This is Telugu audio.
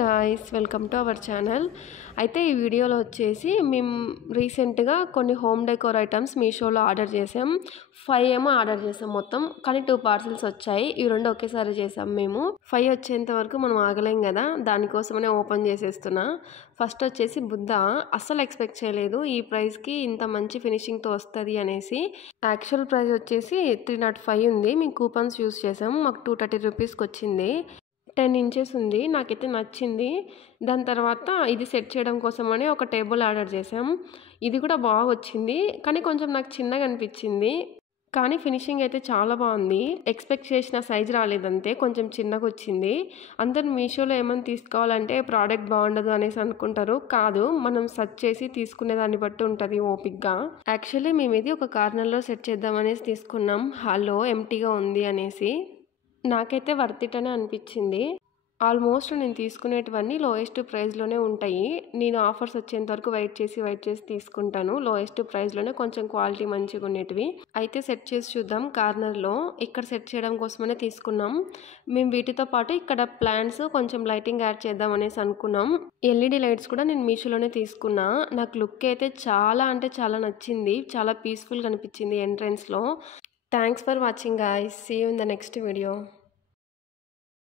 Guys welcome to our channel. అయితే ఈ వీడియోలో వచ్చేసి మేము రీసెంట్గా కొన్ని హోమ్ డెకోర్ ఐటమ్స్ మీషోలో ఆర్డర్ చేసాం. 5 ఏమో ఆర్డర్ చేసాం మొత్తం, కానీ 2 పార్సల్స్ వచ్చాయి. ఈ 2 ఒకేసారి చేసాం. మేము 5 వచ్చేంత వరకు మనం ఆగలేం కదా, దానికోసమనే ఓపెన్ చేసేస్తున్నా. ఫస్ట్ వచ్చేసి బుద్ధ. అస్సలు ఎక్స్పెక్ట్ చేయలేదు ఈ ప్రైస్కి ఇంత మంచి ఫినిషింగ్తో వస్తుంది అనేసి. యాక్చువల్ ప్రైస్ వచ్చేసి 305 ఉంది. మేము కూపన్స్ యూస్ చేసాం, మాకు 230 రూపీస్కి వచ్చింది. 10 ఇంచెస్ ఉంది, నాకైతే నచ్చింది. దాని తర్వాత ఇది సెట్ చేయడం కోసమని ఒక టేబుల్ ఆర్డర్ చేసాం. ఇది కూడా బాగా వచ్చింది, కానీ కొంచెం నాకు చిన్నగా అనిపించింది. కానీ ఫినిషింగ్ అయితే చాలా బాగుంది. ఎక్స్పెక్ట్ చేసిన సైజ్ రాలేదంతే, కొంచెం చిన్నగా వచ్చింది. అందరు మీషోలో ఏమైనా తీసుకోవాలంటే ప్రోడక్ట్ బాగుండదు అనేసి అనుకుంటారు. కాదు, మనం సెర్చ్ చేసి తీసుకునే దాన్ని బట్టి ఉంటుంది ఓపిక్గా. యాక్చువల్లీ మేము ఇది ఒక కార్నర్లో సెట్ చేద్దాం అనేసి తీసుకున్నాం, హాల్లో ఎంటీగా ఉంది అనేసి. నాకైతే వర్త్ ఇట్ అనే అనిపించింది. ఆల్మోస్ట్ నేను తీసుకునేటివన్నీ లోయెస్ట్ ప్రైస్లోనే ఉంటాయి. నేను ఆఫర్స్ వచ్చేంత వరకు వెయిట్ చేసి తీసుకుంటాను. లోయెస్ట్ ప్రైస్లోనే కొంచెం క్వాలిటీ మంచిగా ఉండేటివి. అయితే సెట్ చేసి చూద్దాం కార్నర్లో. ఇక్కడ సెట్ చేయడం కోసమనే తీసుకున్నాం. మేము వీటితో పాటు ఇక్కడ ప్లాంట్స్ కొంచెం లైటింగ్ యాడ్ చేద్దాం అనేసి అనుకున్నాం. ఎల్ఈడి లైట్స్ కూడా నేను మీషోలోనే తీసుకున్నా. నాకు లుక్ అయితే చాలా అంటే చాలా నచ్చింది. చాలా పీస్ఫుల్గా అనిపించింది ఎంట్రన్స్లో. Thanks for watching guys. See you in the next video.